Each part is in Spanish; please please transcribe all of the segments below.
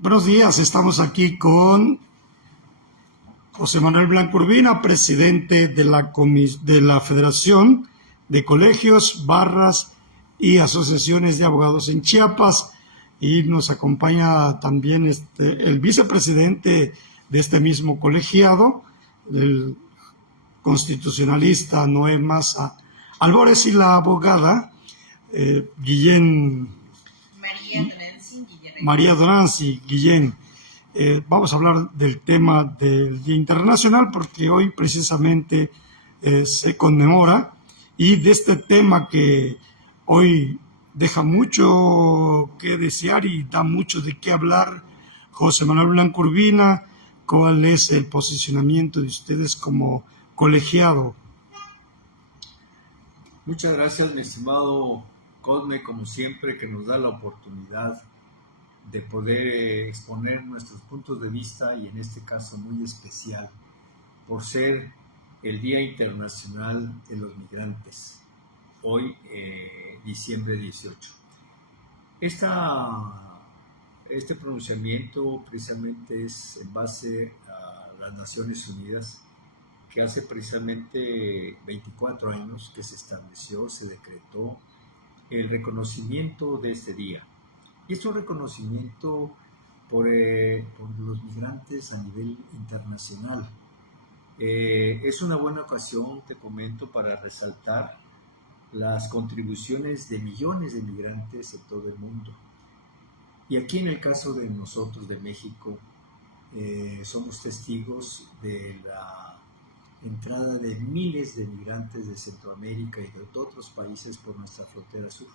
Buenos días, estamos aquí con José Manuel Blanco Urbina, presidente de la Federación de Colegios, Barras y Asociaciones de Abogados en Chiapas, y nos acompaña también el vicepresidente de este mismo colegiado, el constitucionalista Noé Maza Albores, y la abogada María Donancy Guillén. Vamos a hablar del tema del Día Internacional porque hoy precisamente se conmemora, y de este tema que hoy deja mucho que desear y da mucho de qué hablar. José Manuel Blanco Urbina, ¿cuál es el posicionamiento de ustedes como colegiado? Muchas gracias, mi estimado Cosme, como siempre, que nos da la oportunidad de poder exponer nuestros puntos de vista, y en este caso muy especial por ser el Día Internacional de los Migrantes, hoy diciembre 18. Este pronunciamiento precisamente es en base a las Naciones Unidas, que hace precisamente 24 años que se estableció, se decretó el reconocimiento de este día. Y es un reconocimiento por los migrantes a nivel internacional. Es una buena ocasión, te comento, para resaltar las contribuciones de millones de migrantes en todo el mundo. Y aquí en el caso de nosotros, de México, somos testigos de la entrada de miles de migrantes de Centroamérica y de otros países por nuestra frontera sur.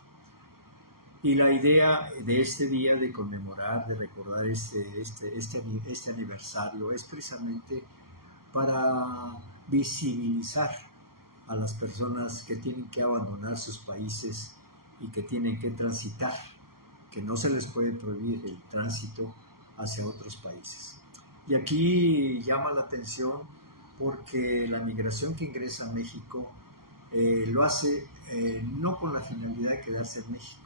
Y la idea de este día, de conmemorar, de recordar este aniversario, es precisamente para visibilizar a las personas que tienen que abandonar sus países y que tienen que transitar, que no se les puede prohibir el tránsito hacia otros países. Y aquí llama la atención porque la migración que ingresa a México lo hace no con la finalidad de quedarse en México.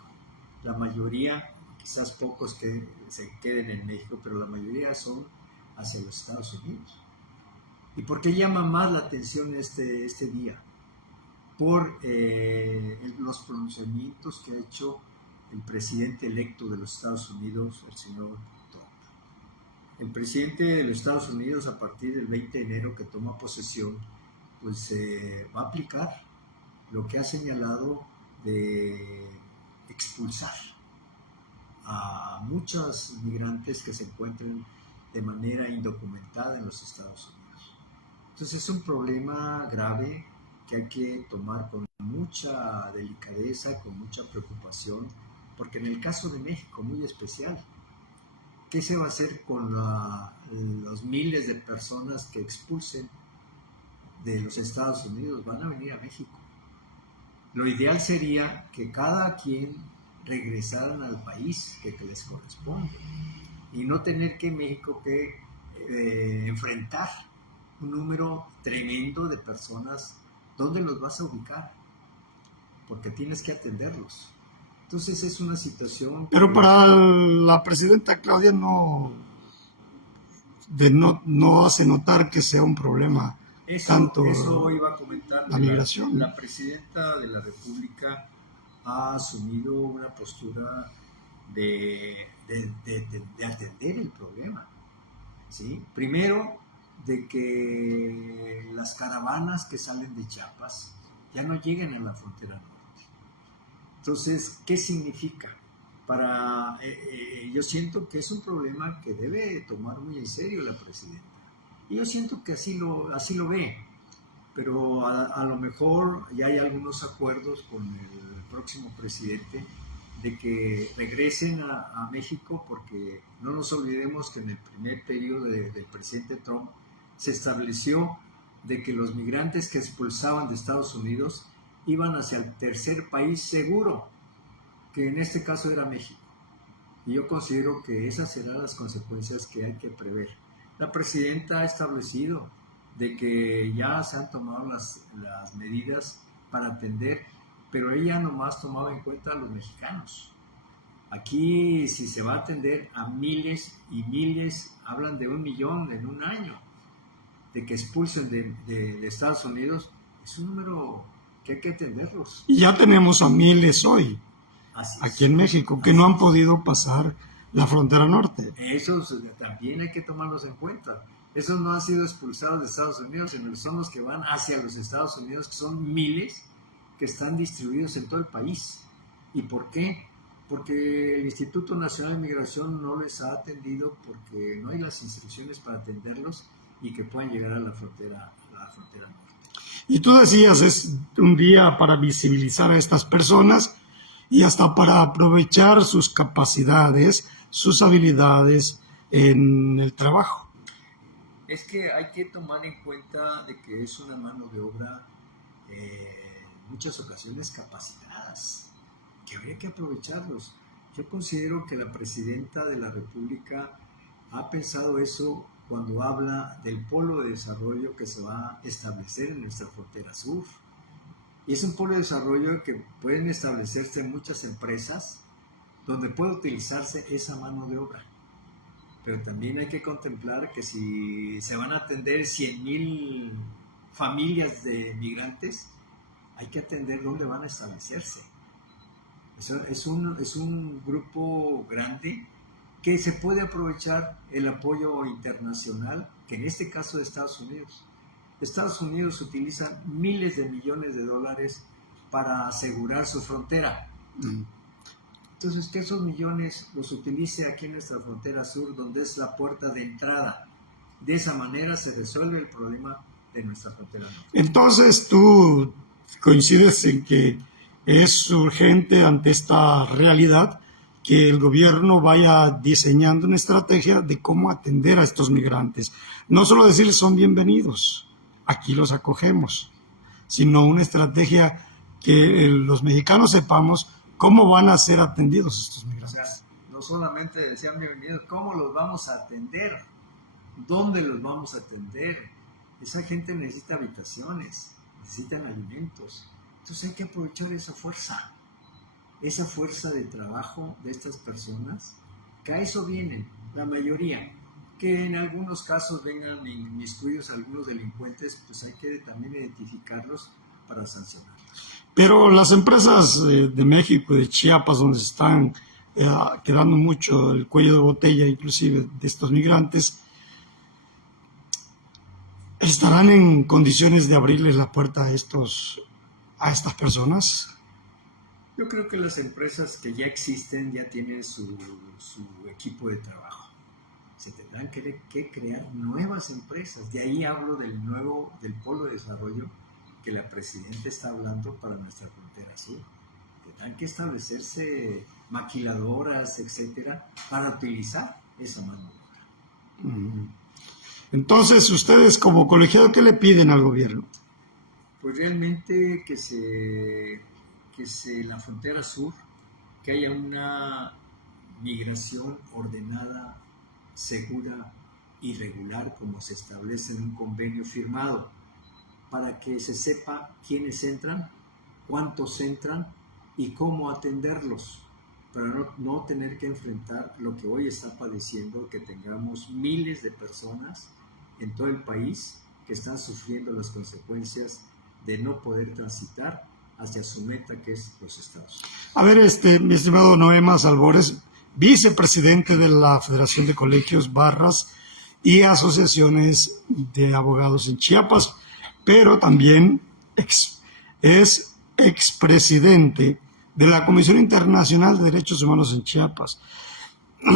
La mayoría, quizás pocos que se queden en México, pero la mayoría son hacia los Estados Unidos. ¿Y por qué llama más la atención este día? Por los pronunciamientos que ha hecho el presidente electo de los Estados Unidos, el señor Trump. El presidente de los Estados Unidos, a partir del 20 de enero que toma posesión, pues va a aplicar lo que ha señalado de expulsar a muchos migrantes que se encuentran de manera indocumentada en los Estados Unidos. Entonces es un problema grave que hay que tomar con mucha delicadeza y con mucha preocupación, porque en el caso de México, muy especial, ¿qué se va a hacer con los miles de personas que expulsen de los Estados Unidos? Van a venir a México. Lo ideal sería que cada quien regresaran al país que les corresponde y no tener que México enfrentar un número tremendo de personas. ¿Dónde los vas a ubicar? Porque tienes que atenderlos. Entonces es una situación... Pero para la presidenta Claudia no hace notar que sea un problema eso iba a comentar. La migración. La presidenta de la República ha asumido una postura de atender el problema, ¿sí? Primero, de que las caravanas que salen de Chiapas ya no lleguen a la frontera norte. Entonces, ¿qué significa? Yo siento que es un problema que debe tomar muy en serio la presidenta. Y yo siento que así lo ve, pero a lo mejor ya hay algunos acuerdos con el próximo presidente de que regresen a México, porque no nos olvidemos que en el primer periodo del presidente Trump se estableció de que los migrantes que expulsaban de Estados Unidos iban hacia el tercer país seguro, que en este caso era México. Y yo considero que esas serán las consecuencias que hay que prever. La presidenta ha establecido de que ya se han tomado las medidas para atender, pero ella nomás tomaba en cuenta a los mexicanos. Aquí, si se va a atender a miles y miles, hablan de 1 millón en un año, de que expulsen de Estados Unidos, es un número que hay que atenderlos. Y ya tenemos a miles hoy, aquí en México, que no han podido pasar la frontera norte. Esos también hay que tomarlos en cuenta. Esos no han sido expulsados de Estados Unidos, sino que son los que van hacia los Estados Unidos, que son miles que están distribuidos en todo el país. ¿Y por qué? Porque el Instituto Nacional de Migración no les ha atendido, porque no hay las instrucciones para atenderlos y que puedan llegar a la frontera norte. Y tú decías, es un día para visibilizar a estas personas y hasta para aprovechar sus capacidades, sus habilidades en el trabajo. Es que hay que tomar en cuenta de que es una mano de obra en muchas ocasiones capacitadas, que habría que aprovecharlos. Yo considero que la presidenta de la República ha pensado eso cuando habla del polo de desarrollo que se va a establecer en nuestra frontera sur. Y es un polo de desarrollo que pueden establecerse muchas empresas donde puede utilizarse esa mano de obra. Pero también hay que contemplar que si se van a atender 100,000 familias de migrantes, hay que atender dónde van a establecerse. Es un grupo grande que se puede aprovechar el apoyo internacional, que en este caso de Estados Unidos. Estados Unidos utiliza miles de millones de dólares para asegurar su frontera. Entonces, que esos millones los utilice aquí en nuestra frontera sur, donde es la puerta de entrada. De esa manera se resuelve el problema de nuestra frontera norte. Entonces, tú coincides en que es urgente ante esta realidad que el gobierno vaya diseñando una estrategia de cómo atender a estos migrantes. No solo decirles son bienvenidos, aquí los acogemos, sino una estrategia que los mexicanos sepamos cómo van a ser atendidos estos migrantes. O sea, no solamente decían bienvenidos, ¿cómo los vamos a atender? ¿Dónde los vamos a atender? Esa gente necesita habitaciones, necesitan alimentos. Entonces hay que aprovechar esa fuerza de trabajo de estas personas, que a eso vienen, la mayoría. Que en algunos casos vengan inmiscuidos algunos delincuentes, pues hay que también identificarlos para sancionarlos. Pero las empresas de México, de Chiapas, donde se están quedando mucho el cuello de botella, inclusive de estos migrantes, ¿estarán en condiciones de abrirles la puerta a estas personas? Yo creo que las empresas que ya existen ya tienen su equipo de trabajo. Se tendrán que crear nuevas empresas. De ahí hablo del polo de desarrollo que la presidenta está hablando para nuestra frontera sur. Tendrán que establecerse maquiladoras, etcétera, para utilizar esa mano de obra. Entonces, ustedes como colegiado, ¿qué le piden al gobierno? Pues realmente que en la frontera sur, que haya una migración ordenada, segura y regular, como se establece en un convenio firmado, para que se sepa quiénes entran, cuántos entran y cómo atenderlos, para no tener que enfrentar lo que hoy está padeciendo, que tengamos miles de personas en todo el país que están sufriendo las consecuencias de no poder transitar hacia su meta, que es los Estados Unidos. A ver, mi estimado Noema Albores, vicepresidente de la Federación de Colegios, Barras y Asociaciones de Abogados en Chiapas, pero también es expresidente de la Comisión Internacional de Derechos Humanos en Chiapas.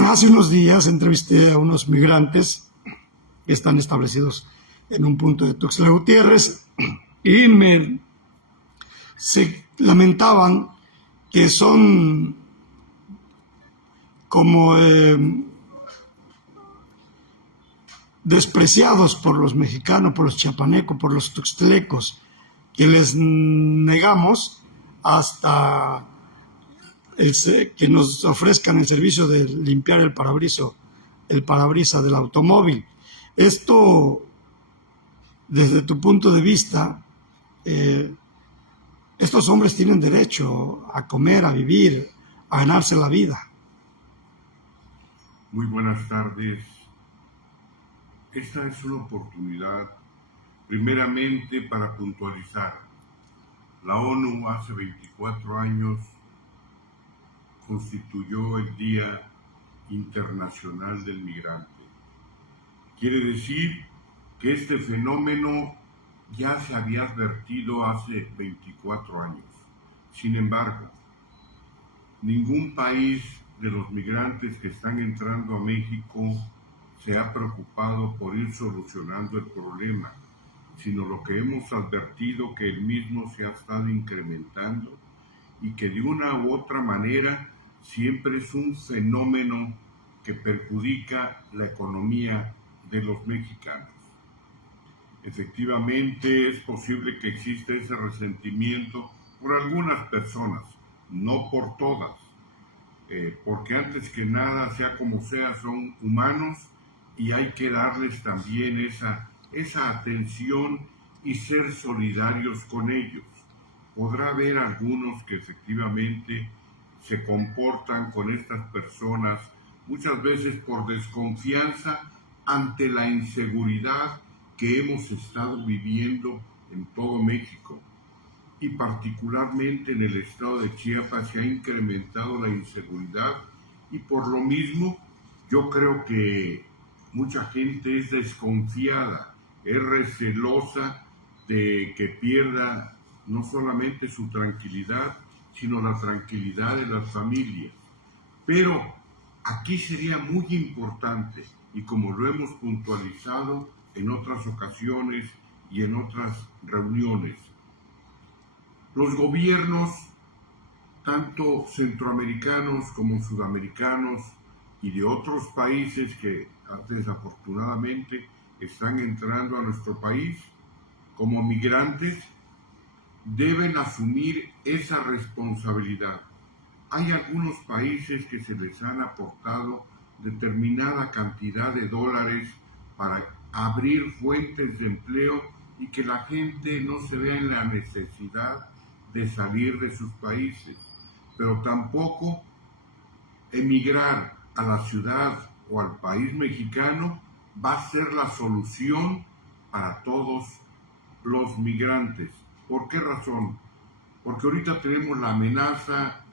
Hace unos días entrevisté a unos migrantes que están establecidos en un punto de Tuxtla Gutiérrez y se lamentaban que son como despreciados por los mexicanos, por los chiapanecos, por los tuxtlecos, que les negamos hasta que nos ofrezcan el servicio de limpiar el parabrisas del automóvil. Esto, desde tu punto de vista, estos hombres tienen derecho a comer, a vivir, a ganarse la vida. Muy buenas tardes. Esta es una oportunidad, primeramente, para puntualizar. La ONU hace 24 años constituyó el Día Internacional del Migrante. Quiere decir que este fenómeno ya se había advertido hace 24 años. Sin embargo, ningún país de los migrantes que están entrando a México se ha preocupado por ir solucionando el problema, sino lo que hemos advertido que el mismo se ha estado incrementando y que de una u otra manera siempre es un fenómeno que perjudica la economía de los mexicanos. Efectivamente, es posible que exista ese resentimiento por algunas personas, no por todas, porque antes que nada, sea como sea, son humanos y hay que darles también esa atención y ser solidarios con ellos. Podrá haber algunos que efectivamente se comportan con estas personas muchas veces por desconfianza ante la inseguridad que hemos estado viviendo en todo México. Y particularmente en el estado de Chiapas se ha incrementado la inseguridad y por lo mismo yo creo que mucha gente es desconfiada, es recelosa de que pierda no solamente su tranquilidad, sino la tranquilidad de las familias. Pero aquí sería muy importante, y como lo hemos puntualizado en otras ocasiones y en otras reuniones, los gobiernos, tanto centroamericanos como sudamericanos y de otros países que desafortunadamente están entrando a nuestro país como migrantes, deben asumir esa responsabilidad. Hay algunos países que se les han aportado determinada cantidad de dólares para abrir fuentes de empleo y que la gente no se vea en la necesidad de salir de sus países, pero tampoco emigrar a la ciudad o al país mexicano va a ser la solución para todos los migrantes. ¿Por qué razón? Porque ahorita tenemos la amenaza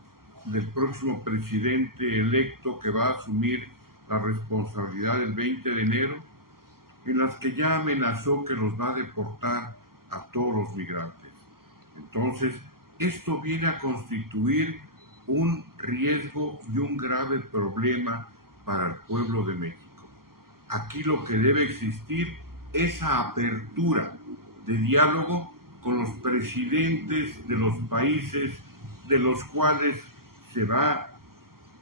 del próximo presidente electo que va a asumir la responsabilidad el 20 de enero, en las que ya amenazó que los va a deportar a todos los migrantes. Entonces, esto viene a constituir un riesgo y un grave problema para el pueblo de México. Aquí lo que debe existir es esa apertura de diálogo con los presidentes de los países de los cuales se va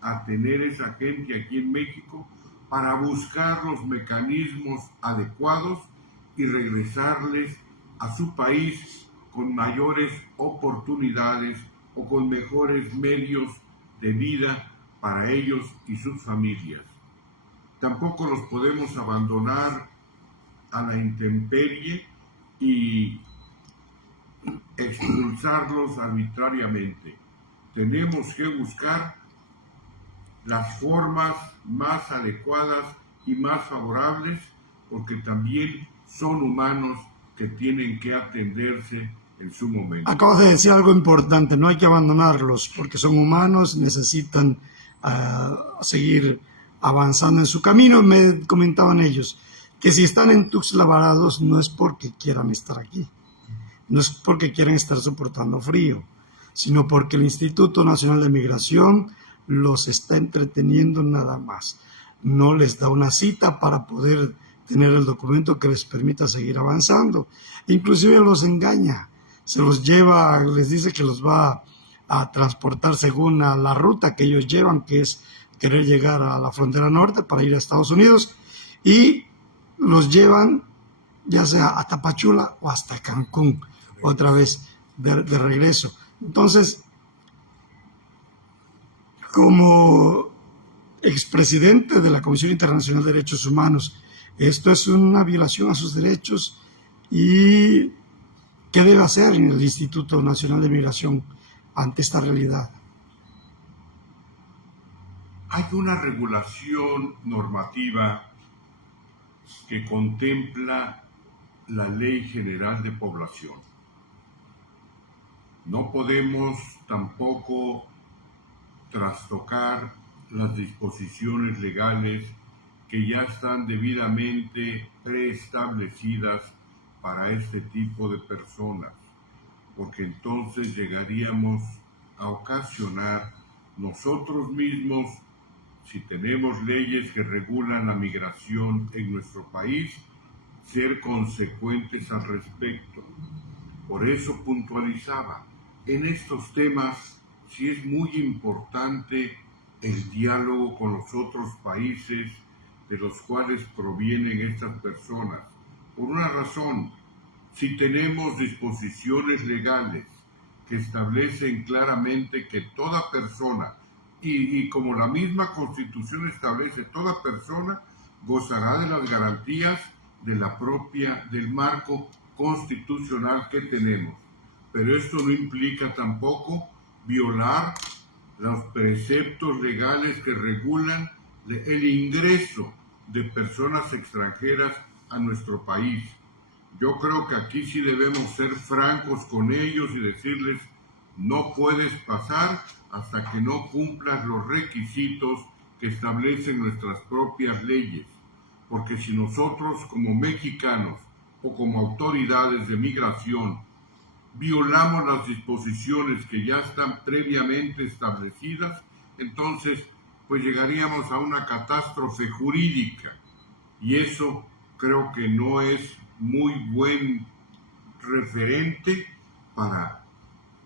a tener esa gente aquí en México para buscar los mecanismos adecuados y regresarles a su país con mayores oportunidades o con mejores medios de vida para ellos y sus familias. Tampoco los podemos abandonar a la intemperie y expulsarlos arbitrariamente. Tenemos que buscar las formas más adecuadas y más favorables, porque también son humanos que tienen que atenderse en su momento. Acabas de decir algo importante, no hay que abandonarlos, porque son humanos, necesitan seguir avanzando en su camino. Me comentaban ellos que si están en Tuxtla varados no es porque quieran estar aquí, no es porque quieran estar soportando frío, sino porque el Instituto Nacional de Migración los está entreteniendo nada más. No les da una cita para poder tener el documento que les permita seguir avanzando. Inclusive los engaña, se los lleva, les dice que los va a transportar según a la ruta que ellos llevan, que es querer llegar a la frontera norte para ir a Estados Unidos, y los llevan ya sea a Tapachula o hasta Cancún, otra vez de regreso. Entonces, como expresidente de la Comisión Internacional de Derechos Humanos, esto es una violación a sus derechos. ¿Y qué debe hacer el Instituto Nacional de Migración ante esta realidad? Hay una regulación normativa que contempla la Ley General de Población. No podemos tampoco trastocar las disposiciones legales que ya están debidamente preestablecidas para este tipo de personas, porque entonces llegaríamos a ocasionar nosotros mismos, si tenemos leyes que regulan la migración en nuestro país, ser consecuentes al respecto. Por eso puntualizaba, en estos temas sí es muy importante el diálogo con los otros países de los cuales provienen estas personas. Por una razón, si tenemos disposiciones legales que establecen claramente que toda persona, y como la misma Constitución establece, toda persona gozará de las garantías del marco constitucional que tenemos. Pero esto no implica tampoco violar los preceptos legales que regulan el ingreso de personas extranjeras a nuestro país. Yo creo que aquí sí debemos ser francos con ellos y decirles, no puedes pasar hasta que no cumplas los requisitos que establecen nuestras propias leyes. Porque si nosotros como mexicanos o como autoridades de migración violamos las disposiciones que ya están previamente establecidas, entonces pues llegaríamos a una catástrofe jurídica, y eso creo que no es muy buen referente para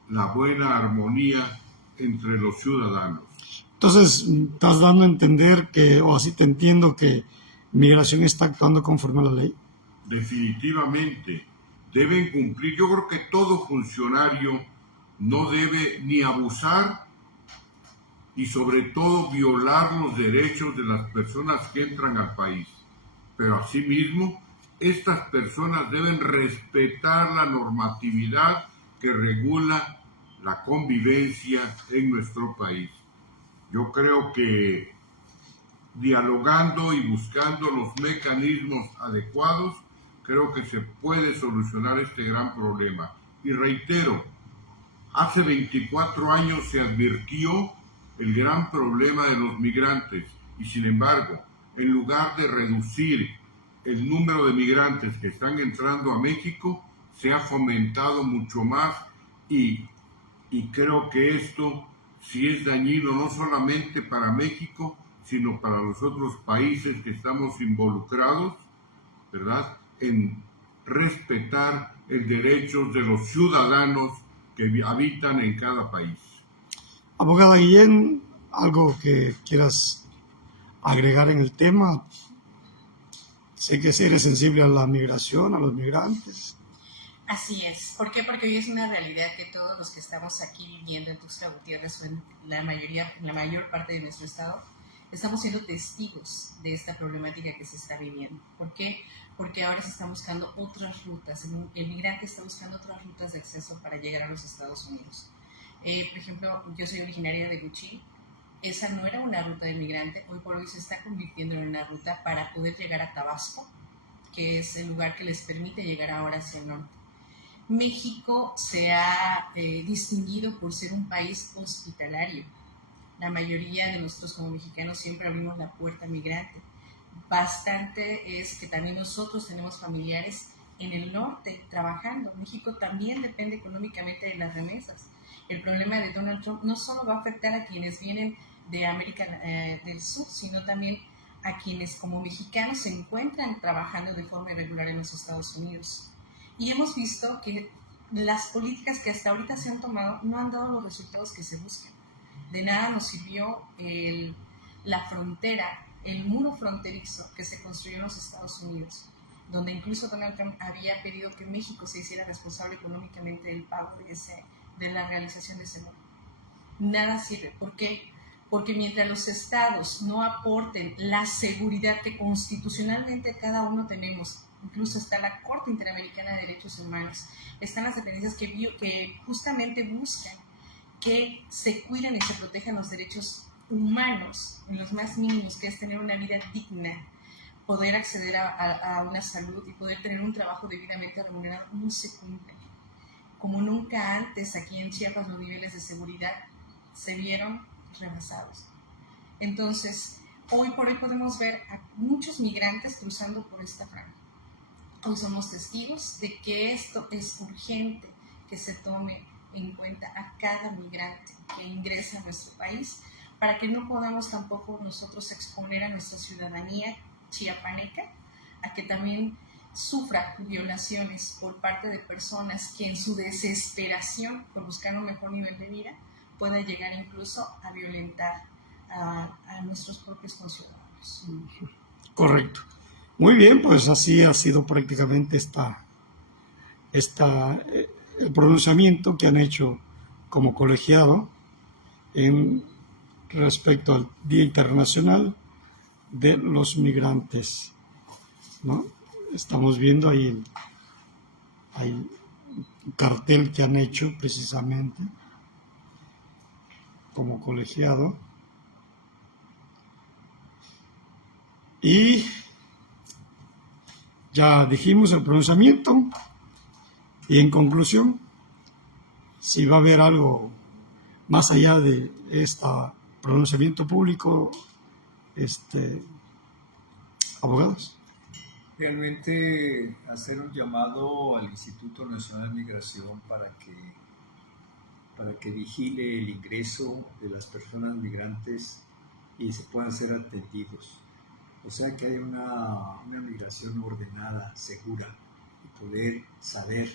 la buena armonía entre los ciudadanos. Entonces, estás dando a entender que, o así te entiendo, que Migración está actuando conforme a la ley. Definitivamente deben cumplir. Yo creo que todo funcionario no debe ni abusar y sobre todo violar los derechos de las personas que entran al país. Pero asimismo, estas personas deben respetar la normatividad que regula la convivencia en nuestro país. Yo creo que dialogando y buscando los mecanismos adecuados, creo que se puede solucionar este gran problema. Y reitero, hace 24 años se advirtió el gran problema de los migrantes y sin embargo, en lugar de reducir el número de migrantes que están entrando a México, se ha fomentado mucho más y creo que esto sí es dañino no solamente para México, sino para los otros países que estamos involucrados, ¿verdad?, en respetar el derecho de los ciudadanos que habitan en cada país. Abogada Guillén, ¿algo que quieras agregar en el tema? Sé que eres sensible a la migración, a los migrantes. Así es. ¿Por qué? Porque hoy es una realidad que todos los que estamos aquí viviendo en Tuxtla Gutiérrez o en la mayor parte de nuestro estado, estamos siendo testigos de esta problemática que se está viviendo. ¿Por qué? Porque ahora se están buscando otras rutas. El migrante está buscando otras rutas de acceso para llegar a los Estados Unidos. Por ejemplo, yo soy originaria de Guchí. Esa no era una ruta de migrante. Hoy por hoy se está convirtiendo en una ruta para poder llegar a Tabasco, que es el lugar que les permite llegar ahora hacia el norte. México se ha distinguido por ser un país hospitalario. La mayoría de nosotros como mexicanos siempre abrimos la puerta migrante. Bastante es que también nosotros tenemos familiares en el norte trabajando. México también depende económicamente de las remesas. El problema de Donald Trump no solo va a afectar a quienes vienen de América del Sur, sino también a quienes como mexicanos se encuentran trabajando de forma irregular en los Estados Unidos. Y hemos visto que las políticas que hasta ahorita se han tomado no han dado los resultados que se buscan. De nada nos sirvió la frontera, el muro fronterizo que se construyó en los Estados Unidos, donde incluso Donald Trump había pedido que México se hiciera responsable económicamente del pago de la realización de ese muro. Nada sirve. ¿Por qué? Porque mientras los estados no aporten la seguridad que constitucionalmente cada uno tenemos, incluso está la Corte Interamericana de Derechos Humanos, están las dependencias que justamente buscan que se cuiden y se protejan los derechos humanos, en los más mínimos, que es tener una vida digna, poder acceder a una salud y poder tener un trabajo debidamente remunerado, no se cumple. Como nunca antes aquí en Chiapas los niveles de seguridad se vieron rebasados. Entonces, hoy por hoy podemos ver a muchos migrantes cruzando por esta franja. Hoy somos testigos de que esto es urgente, que se tome en cuenta a cada migrante que ingresa a nuestro país, para que no podamos tampoco nosotros exponer a nuestra ciudadanía chiapaneca a que también sufra violaciones por parte de personas que en su desesperación por buscar un mejor nivel de vida pueda llegar incluso a violentar a nuestros propios conciudadanos. Correcto. Muy bien, pues así ha sido prácticamente el pronunciamiento que han hecho como colegiado en respecto al Día Internacional de los Migrantes, ¿no? Estamos viendo ahí un cartel que han hecho precisamente como colegiado. Y ya dijimos el pronunciamiento. Y en conclusión, si va a haber algo más allá de este pronunciamiento público, abogados. Realmente hacer un llamado al Instituto Nacional de Migración para que vigile el ingreso de las personas migrantes y se puedan ser atendidos. O sea, que haya una migración ordenada, segura, y poder saber.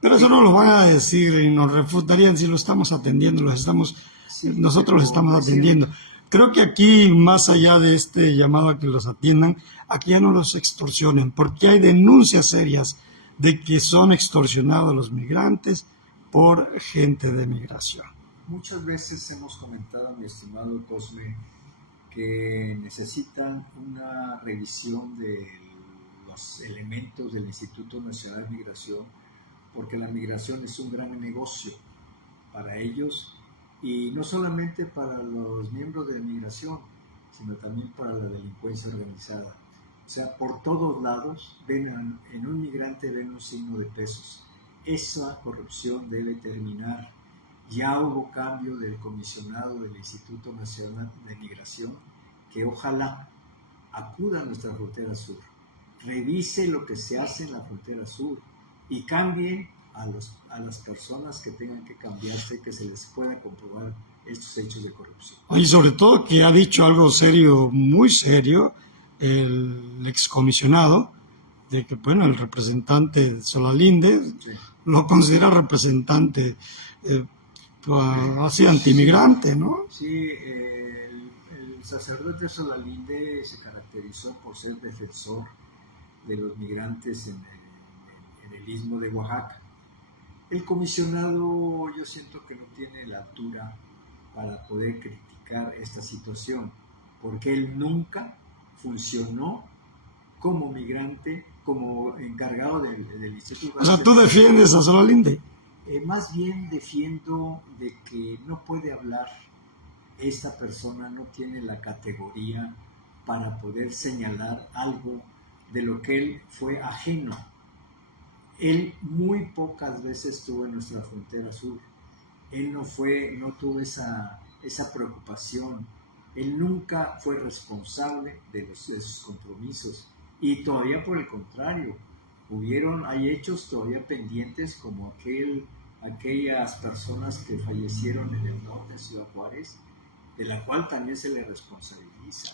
Pero eso no lo van a decir y nos refutarían si lo estamos atendiendo, nosotros los estamos atendiendo. Creo que aquí, más allá de este llamado a que los atiendan, aquí ya no los extorsionen, porque hay denuncias serias de que son extorsionados los migrantes por gente de migración. Muchas veces hemos comentado, mi estimado Cosme, que necesitan una revisión de los elementos del Instituto Nacional de Migración, porque la migración es un gran negocio para ellos, y no solamente para los miembros de migración, sino también para la delincuencia organizada. O sea, por todos lados ven en un migrante ven un signo de pesos. Esa corrupción debe terminar. Ya hubo cambio del comisionado del Instituto Nacional de Migración, que ojalá acuda a nuestra frontera sur, revise lo que se hace en la frontera sur y cambien a las personas que tengan que cambiarse, que se les pueda comprobar estos hechos de corrupción. Y sobre todo que ha dicho algo serio, muy serio, el excomisionado, de que, bueno, el representante de Solalinde sí, lo considera representante así antimigrante, ¿no? Sí, el sacerdote Solalinde se caracterizó por ser defensor de los migrantes en el istmo de Oaxaca. El comisionado, yo siento que no tiene la altura para poder criticar esta situación, porque él nunca funcionó como migrante, como encargado del Instituto. O sea, ¿tú defiendes a Solalinde? Más bien defiendo de que no puede hablar, esta persona no tiene la categoría para poder señalar algo de lo que él fue ajeno. Él muy pocas veces estuvo en nuestra frontera sur. Él no tuvo esa preocupación. Él nunca fue responsable de sus compromisos. Y todavía por el contrario, hay hechos todavía pendientes, como aquellas personas que fallecieron en el norte de Ciudad Juárez, de la cual también se le responsabiliza.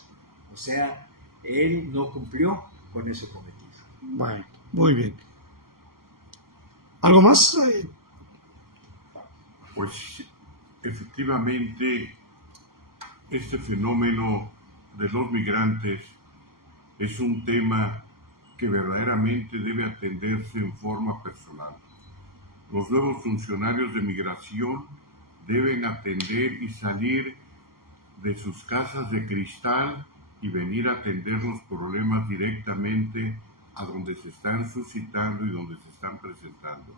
O sea, él no cumplió con ese cometido. Bueno, muy bien. ¿Algo más? Pues efectivamente este fenómeno de los migrantes es un tema que verdaderamente debe atenderse en forma personal. Los nuevos funcionarios de migración deben atender y salir de sus casas de cristal y venir a atender los problemas directamente a donde se están suscitando y donde se están presentando.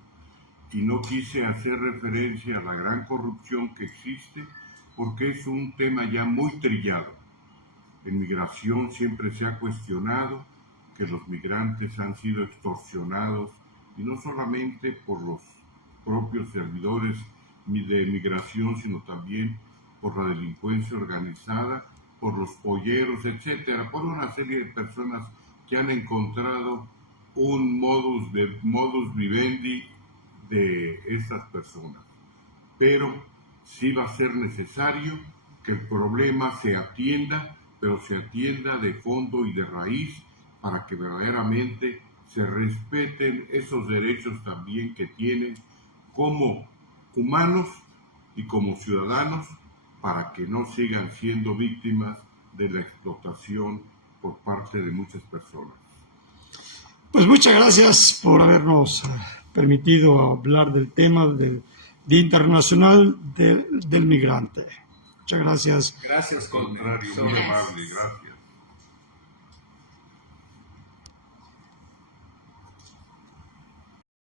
Y no quise hacer referencia a la gran corrupción que existe, porque es un tema ya muy trillado. En migración siempre se ha cuestionado que los migrantes han sido extorsionados, y no solamente por los propios servidores de migración, sino también por la delincuencia organizada, por los polleros, etcétera, por una serie de personas que han encontrado un modus vivendi de estas personas. Pero sí va a ser necesario que el problema se atienda, pero se atienda de fondo y de raíz, para que verdaderamente se respeten esos derechos también que tienen como humanos y como ciudadanos, para que no sigan siendo víctimas de la explotación por parte de muchas personas. Pues muchas gracias por habernos permitido hablar del tema del Día Internacional del Migrante. Muchas gracias. Gracias, Al contrario, muy amable, gracias.